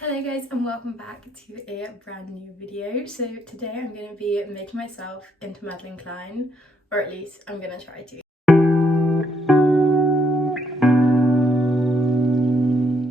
Hello guys and welcome back to a brand new video. So today I'm going to be making myself into Madelyn Cline, or at least I'm going to try to.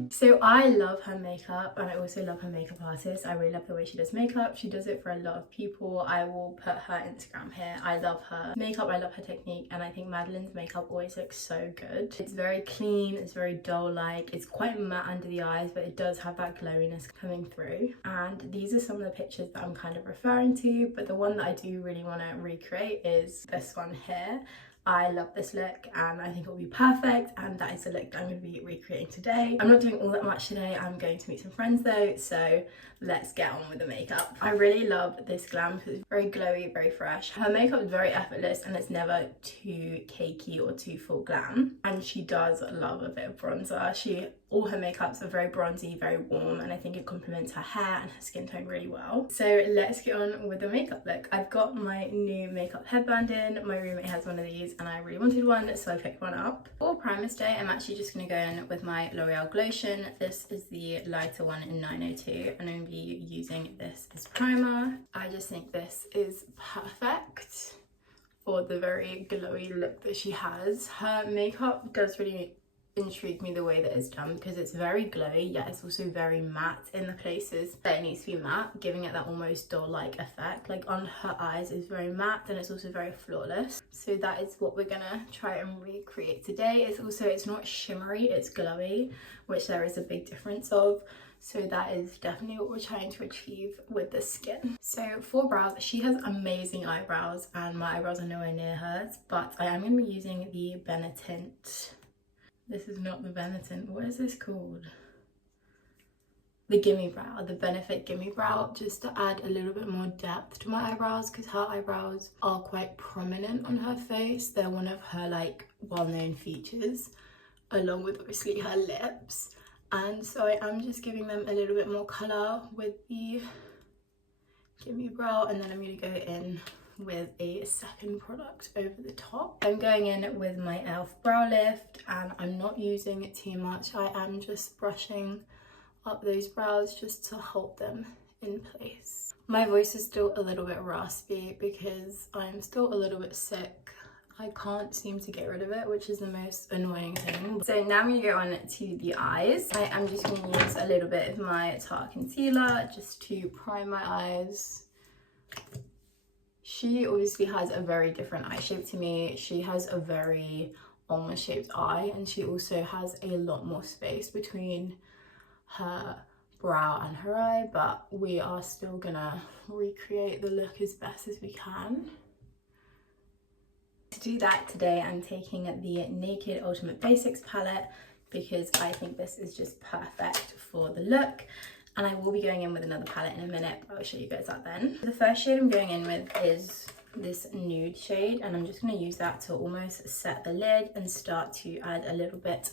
So I love her makeup and I also love her makeup artist. I really love the way she does makeup. She does it for a lot of people. I will put her Instagram here. I love her makeup, I love her technique, and I think Madelyn's makeup always looks so good. It's very clean, it's very doll-like, it's quite matte under the eyes, but it does have that glowiness coming through. And these are some of the pictures that I'm kind of referring to, but the one that I do really want to recreate is this one here. I love this look and I think it will be perfect, and that is the look that I'm going to be recreating today. I'm not doing all that much today. I'm going to meet some friends though, so let's get on with the makeup. I really love this glam because it's very glowy, very fresh. Her makeup is very effortless and it's never too cakey or too full glam, and she does love a bit of bronzer. All her makeups are very bronzy, very warm, and I think it complements her hair and her skin tone really well. So let's get on with the makeup look. I've got my new makeup headband in. My roommate has one of these and I really wanted one, so I picked one up. For primer today, I'm actually just going to go in with my L'Oreal Glotion. This is the lighter one in 902 and I'm going to be using this as primer. I just think this is perfect for the very glowy look that she has. Her makeup does really intrigue me the way that it's done because it's very glowy, yet it's also very matte in the places that it needs to be matte, giving it that almost doll-like effect. Like on her eyes is very matte and it's also very flawless. So that is what we're gonna try and recreate today. It's not shimmery, it's glowy, which there is a big difference of. So that is definitely what we're trying to achieve with the skin. So for brows, she has amazing eyebrows and my eyebrows are nowhere near hers, but I am going to be using the Benetint. This is not the Benetint, what is this called? The Gimme Brow, the Benefit Gimme Brow, just to add a little bit more depth to my eyebrows because her eyebrows are quite prominent on her face. They're one of her like well-known features, along with obviously her lips. And so I am just giving them a little bit more colour with the Gimme Brow, and then I'm going to go in with a second product over the top. I'm going in with my e.l.f. brow lift and I'm not using it too much. I am just brushing up those brows just to hold them in place. My voice is still a little bit raspy because I'm still a little bit sick. I can't seem to get rid of it, which is the most annoying thing. So now I'm going to go on to the eyes. I am just going to use a little bit of my Tarte concealer just to prime my eyes. She obviously has a very different eye shape to me. She has a very almond shaped eye, and she also has a lot more space between her brow and her eye, but we are still gonna recreate the look as best as we can. To do that today, I'm taking the Naked Ultimate Basics palette because I think this is just perfect for the look. And I will be going in with another palette in a minute, but I'll show you guys that then. The first shade I'm going in with is this nude shade, and I'm just going to use that to almost set the lid and start to add a little bit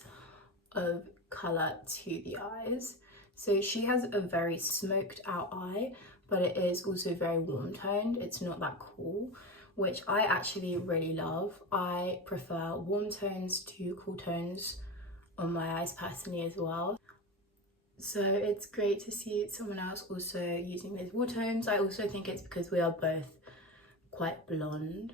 of colour to the eyes. So she has a very smoked out eye, but it is also very warm toned. It's not that cool, which I actually really love. I prefer warm tones to cool tones on my eyes personally as well. So it's great to see someone else also using those warm tones. I also think it's because we are both quite blonde,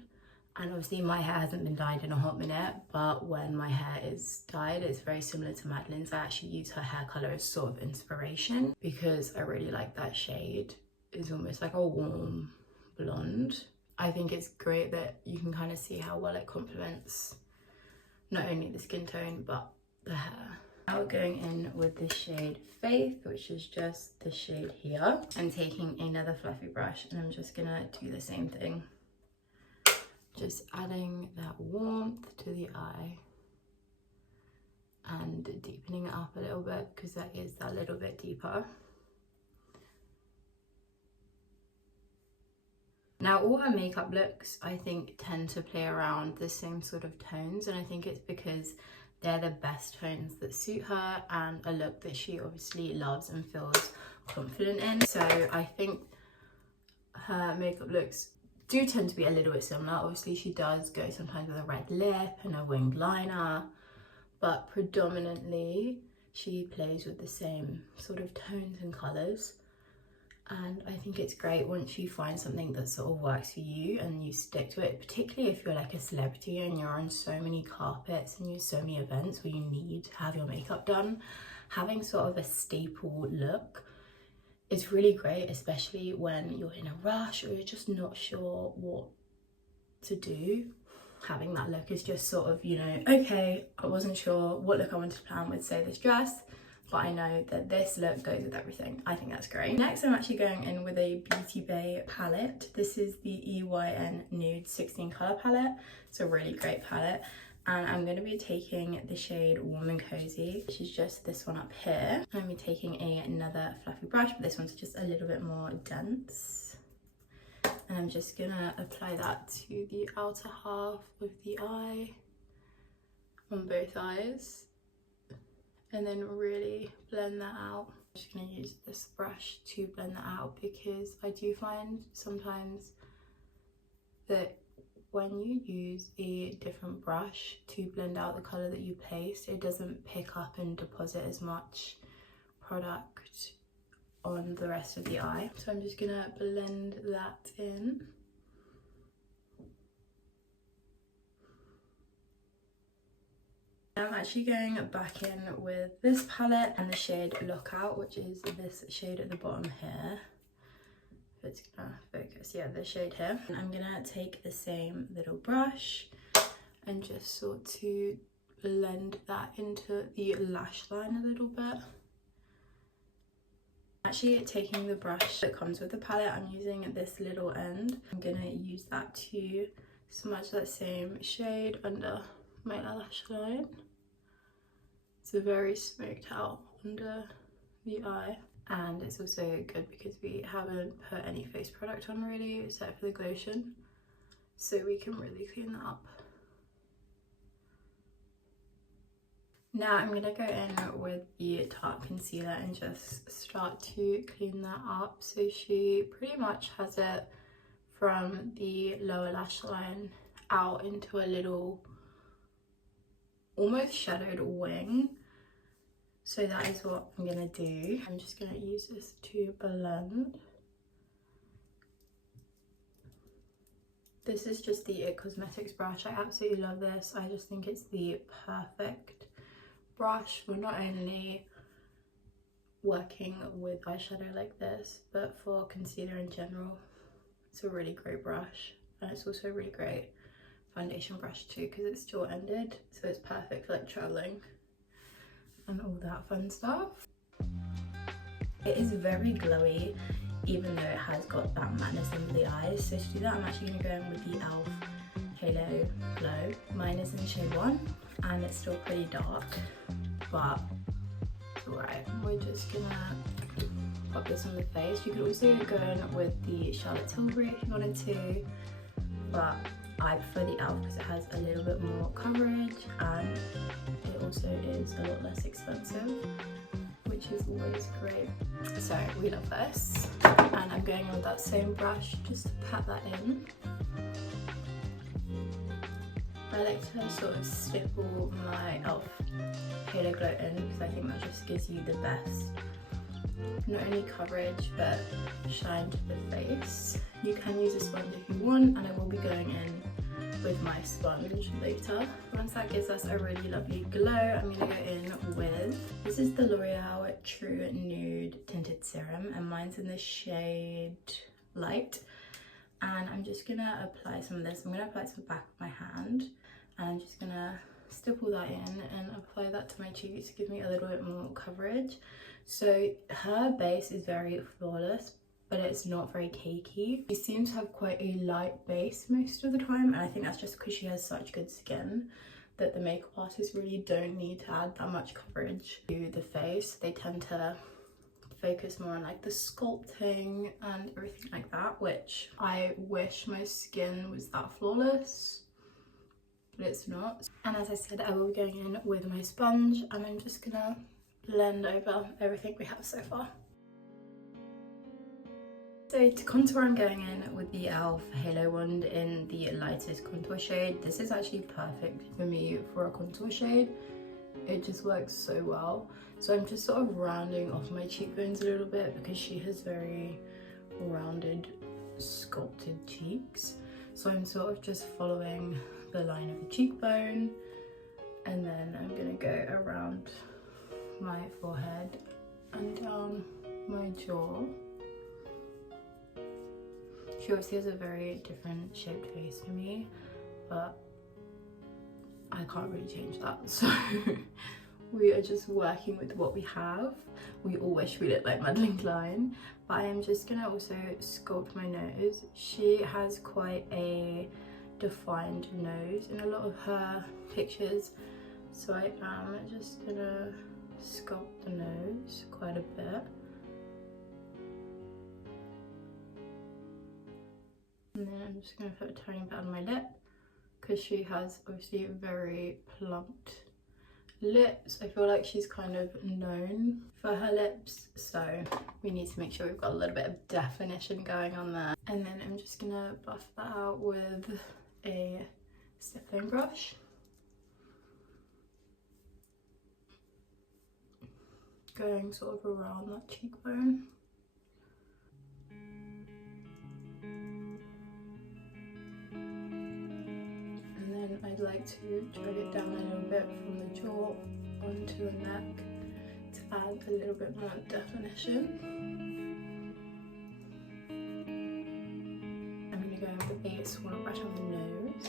and obviously my hair hasn't been dyed in a hot minute, but when my hair is dyed it's very similar to Madelyn's. I actually use her hair colour as sort of inspiration because I really like that shade. It's almost like a warm blonde. I think it's great that you can kind of see how well it complements not only the skin tone but the hair. Now we're going in with the shade Faith, which is just the shade here. I'm taking another fluffy brush and I'm just gonna do the same thing. Just adding that warmth to the eye and deepening it up a little bit because that is that little bit deeper. Now all her makeup looks I think tend to play around the same sort of tones, and I think it's because they're the best tones that suit her and a look that she obviously loves and feels confident in. So I think her makeup looks do tend to be a little bit similar. Obviously she does go sometimes with a red lip and a winged liner, but predominantly she plays with the same sort of tones and colours. And I think it's great once you find something that sort of works for you and you stick to it, particularly if you're like a celebrity and you're on so many carpets and you have so many events where you need to have your makeup done. Having sort of a staple look is really great, especially when you're in a rush or you're just not sure what to do. Having that look is just sort of, you know, okay, I wasn't sure what look I wanted to plan with, say, this dress, but I know that this look goes with everything. I think that's great. Next, I'm actually going in with a Beauty Bay palette. This is the EYN Nude 16 color palette. It's a really great palette. And I'm going to be taking the shade Warm and Cozy, which is just this one up here. I'm going to be taking another fluffy brush, but this one's just a little bit more dense. And I'm just going to apply that to the outer half of the eye, on both eyes. And then really blend that out. I'm just going to use this brush to blend that out, because I do find sometimes that when you use a different brush to blend out the colour that you placed, it doesn't pick up and deposit as much product on the rest of the eye. So I'm just going to blend that in. I'm actually going back in with this palette and the shade Lookout, which is this shade at the bottom here. If it's gonna focus, yeah, this shade here. And I'm gonna take the same little brush and just sort to blend that into the lash line a little bit. Actually taking the brush that comes with the palette, I'm using this little end. I'm gonna use that to smudge that same shade under my lash line. It's a very smoked out under the eye, and it's also good because we haven't put any face product on really except for the glotion, so we can really clean that up. Now I'm gonna go in with the Tarte concealer and just start to clean that up. So she pretty much has it from the lower lash line out into a little almost shadowed wing. So that is what I'm gonna do. I'm just gonna use this to blend. This is just the It Cosmetics brush. I absolutely love this. I just think it's the perfect brush for not only working with eyeshadow like this, but for concealer in general. It's a really great brush, and it's also a really great foundation brush too, because it's dual ended, so it's perfect for like traveling and all that fun stuff. It is very glowy, even though it has got that mattness under the eyes. So to do that, I'm actually going to go in with the e.l.f. Halo Glow. Mine is in shade 1 and it's still pretty dark, but it's alright. We're just gonna pop this on the face. You could also go in with the Charlotte Tilbury if you wanted to, but I prefer the e.l.f. because it has a little bit more coverage and it also is a lot less expensive, which is always great. So we love this, and I'm going in with that same brush just to pat that in. I like to sort of stipple my e.l.f. Halo Glow in because I think that just gives you the best, not only coverage but shine to the face. You can use a sponge if you want, and I will be going in with my sponge later. Once that gives us a really lovely glow, I'm going to go in with, this is the L'Oreal True Nude Tinted Serum, and mine's in the shade Light. And I'm just going to apply some of this. I'm going to apply it to the back of my hand, and I'm just going to stipple that in and apply that to my cheeks to give me a little bit more coverage. So her base is very flawless, but it's not very cakey. She seems to have quite a light base most of the time, and I think that's just because she has such good skin that the makeup artists really don't need to add that much coverage to the face. They tend to focus more on like the sculpting and everything like that, which I wish my skin was that flawless, but it's not. And as I said, I will be going in with my sponge, and I'm just gonna blend over everything we have so far. So to contour, I'm going in with the e.l.f. Halo Wand in the lightest contour shade. This is actually perfect for me for a contour shade it just works so well. So I'm just sort of rounding off my cheekbones a little bit because she has very rounded, sculpted cheeks. So I'm sort of just following the line of the cheekbone, and then I'm gonna go around my forehead and down my jaw. She obviously has a very different shaped face to me, but I can't really change that. So we are just working with what we have. We all wish we looked like Madelyn Cline, but I am just gonna also sculpt my nose. She has quite a defined nose in a lot of her pictures, so I am just gonna sculpt the nose quite a bit. And then I'm just gonna put a tiny bit on my lip because she has obviously very plumped lips. I feel like she's kind of known for her lips, so we need to make sure we've got a little bit of definition going on there. And then I'm just gonna buff that out with a stippling brush. Going sort of around that cheekbone. And then I'd like to drag it down a little bit from the jaw onto the neck to add a little bit more definition. I'm going to go in with a smaller brush on the nose.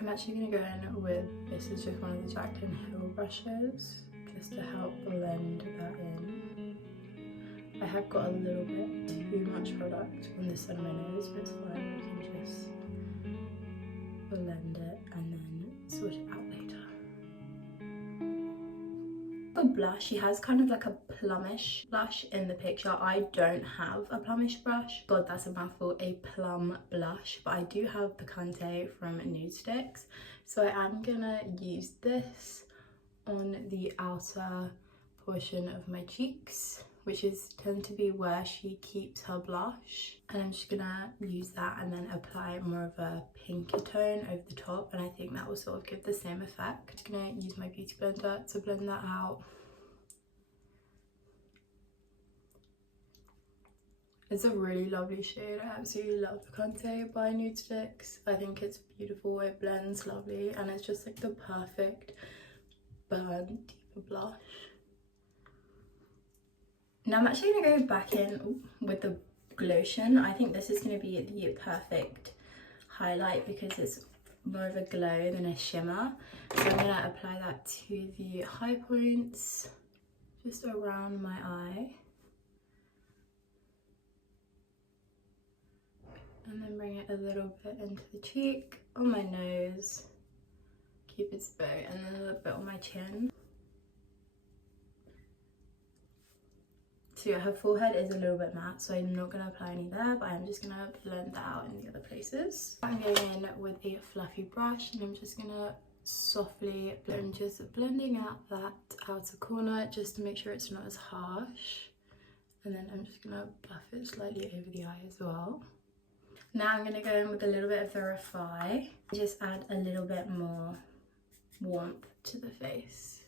I'm actually going to go in with, this is just one of the Jaclyn Hill brushes, just to help blend that in. I have got a little bit too much product on this side of my nose, but it's fine, we can just blend it and then sort it out later. For blush, she has kind of like a plumish blush in the picture. I don't have a plumish brush. God, that's a mouthful, a plum blush. But I do have Picante from Nude Sticks. So I am gonna use this on the outer portion of my cheeks, which tend to be where she keeps her blush. And I'm just gonna use that and then apply more of a pinky tone over the top, and I think that will sort of give the same effect. I'm just gonna use my beauty blender to blend that out. It's a really lovely shade. I absolutely love Picante by Nude Sticks. I think it's beautiful, it blends lovely, and it's just like the perfect burnt deeper blush. Now I'm actually going to go back in with the Glotion. I think this is going to be the perfect highlight because it's more of a glow than a shimmer. So I'm going to apply that to the high points, just around my eye. And then bring it a little bit into the cheek, on my nose, Cupid's bow, and then a little bit on my chin. So her forehead is a little bit matte, so I'm not going to apply any there, but I'm just going to blend that out in the other places. I'm going in with a fluffy brush, and I'm just going to softly blend, just blending out that outer corner, just to make sure it's not as harsh. And then I'm just going to buff it slightly over the eye as well. Now I'm going to go in with a little bit of Verify, just add a little bit more warmth to the face.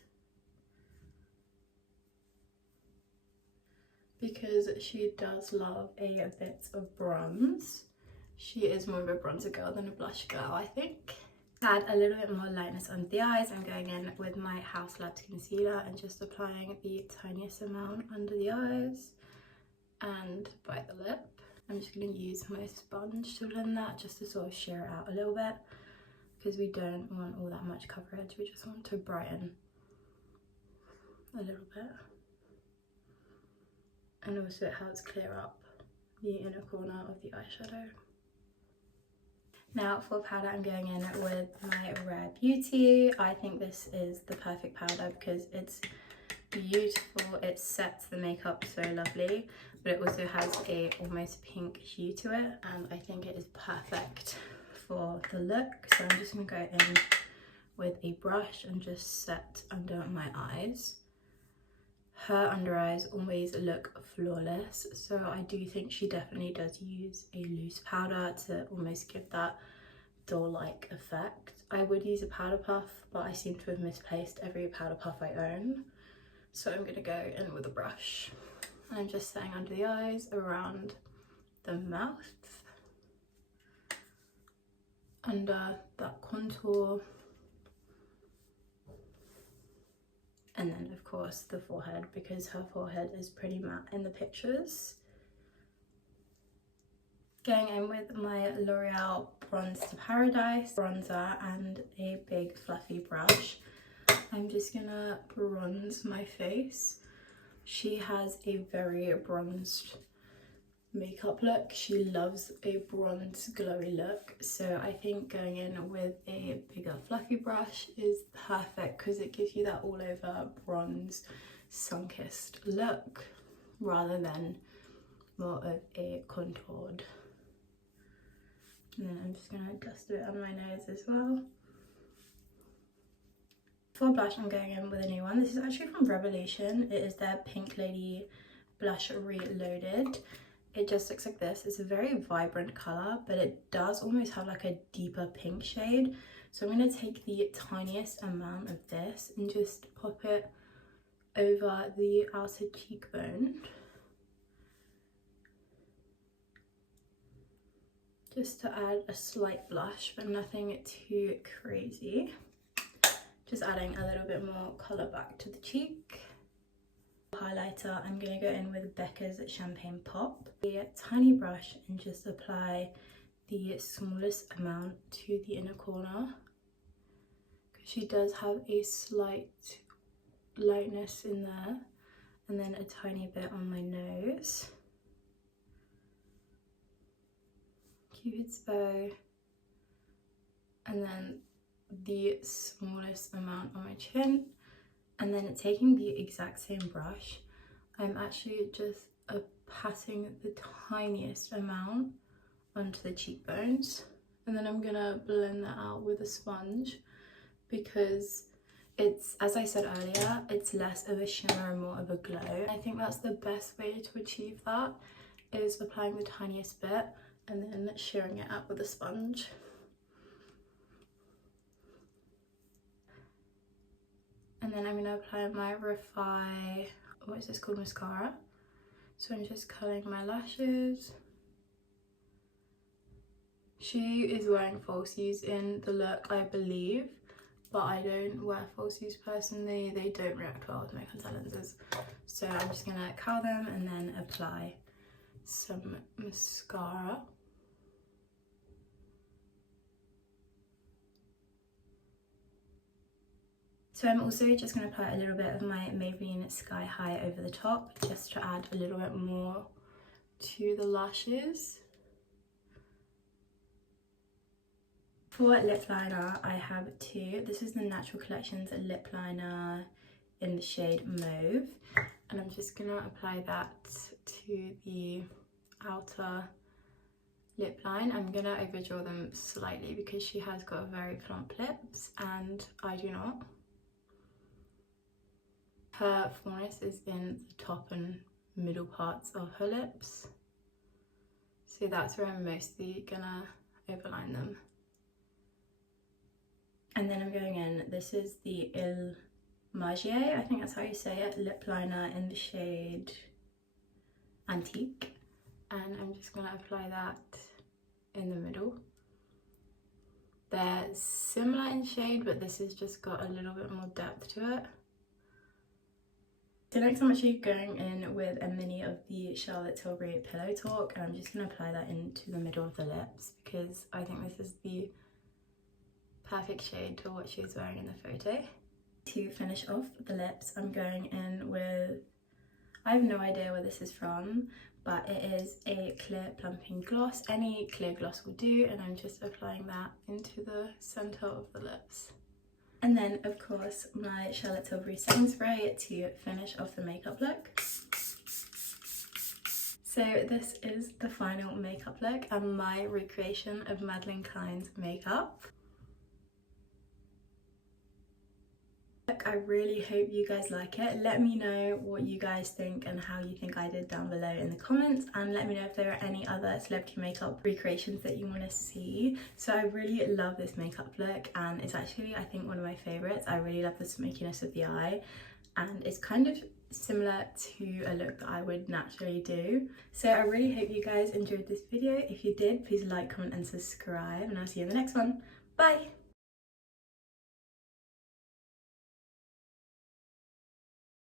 Because she does love a bit of bronze. She is more of a bronzer girl than a blush girl, I think. Add a little bit more lightness under the eyes. I'm going in with my House Labs concealer and just applying the tiniest amount under the eyes and by the lip. I'm just going to use my sponge to blend that, just to sort of sheer it out a little bit, because we don't want all that much coverage. We just want to brighten a little bit. And also it helps clear up the inner corner of the eyeshadow. Now for powder, I'm going in with my Rare Beauty. I think this is the perfect powder because it's beautiful, it sets the makeup so lovely, but it also has a almost pink hue to it, and I think it is perfect for the look. So I'm just going to go in with a brush and just set under my eyes. Her under eyes always look flawless, so I do think she definitely does use a loose powder to almost give that doll-like effect. I would use a powder puff, but I seem to have misplaced every powder puff I own. So I'm gonna go in with a brush. And I'm just setting under the eyes, around the mouth, under that contour, and then of course the forehead, because her forehead is pretty matte in the pictures. Going in with my L'Oreal Bronze to Paradise bronzer and a big fluffy brush. I'm just gonna bronze my face. She has a very bronzed makeup look. She loves a bronze glowy look, so I think going in with a bigger fluffy brush is perfect because it gives you that all over bronze sun-kissed look rather than more of a contoured. And then I'm just gonna dust a bit on my nose as well. For blush, I'm going in with a new one. This is actually from Revolution. It is their Pink Lady Blush Reloaded. It just looks like this. It's a very vibrant colour, but it does almost have like a deeper pink shade. So I'm going to take the tiniest amount of this and just pop it over the outer cheekbone. Just to add a slight blush, but nothing too crazy. Just adding a little bit more colour back to the cheek. Highlighter, I'm going to go in with Becca's Champagne Pop. A tiny brush and just apply the smallest amount to the inner corner. Because she does have a slight lightness in there. And then a tiny bit on my nose. Cupid's bow. And then the smallest amount on my chin, and then taking the exact same brush, I'm actually just patting the tiniest amount onto the cheekbones, and then I'm gonna blend that out with a sponge because it's, as I said earlier, it's less of a shimmer and more of a glow. I think that's the best way to achieve that, is applying the tiniest bit and then shearing it out with a sponge. And then I'm going to apply my Refi, what is this called, mascara. So I'm just curling my lashes. She is wearing falsies in the look, I believe, but I don't wear falsies personally. They don't react well with my contact lenses. So I'm just going to curl them and then apply some mascara. So I'm also just going to apply a little bit of my Maybelline Sky High over the top, just to add a little bit more to the lashes. For lip liner, I have two. This is the Natural Collections lip liner in the shade Mauve. And I'm just going to apply that to the outer lip line. I'm going to overdraw them slightly because she has got very plump lips and I do not. Her fullness is in the top and middle parts of her lips. So that's where I'm mostly gonna overline them. And then I'm going in, this is the Il Magie, I think that's how you say it, lip liner in the shade Antique. And I'm just gonna apply that in the middle. They're similar in shade, but this has just got a little bit more depth to it. So next I'm actually going in with a mini of the Charlotte Tilbury Pillow Talk, and I'm just going to apply that into the middle of the lips because I think this is the perfect shade to what she's wearing in the photo. To finish off the lips, I'm going in with, I have no idea where this is from, but it is a clear plumping gloss. Any clear gloss will do, and I'm just applying that into the centre of the lips. And then, of course, my Charlotte Tilbury setting spray to finish off the makeup look. So this is the final makeup look and my recreation of Madelyn Cline's makeup. I really hope you guys like it. Let me know what you guys think and how you think I did down below in the comments, and let me know if there are any other celebrity makeup recreations that you want to see. So I really love this makeup look, and it's actually, I think, one of my favorites. I really love the smokiness of the eye, and it's kind of similar to a look that I would naturally do. So I really hope you guys enjoyed this video. If you did, please like, comment and subscribe, and I'll see you in the next one. Bye!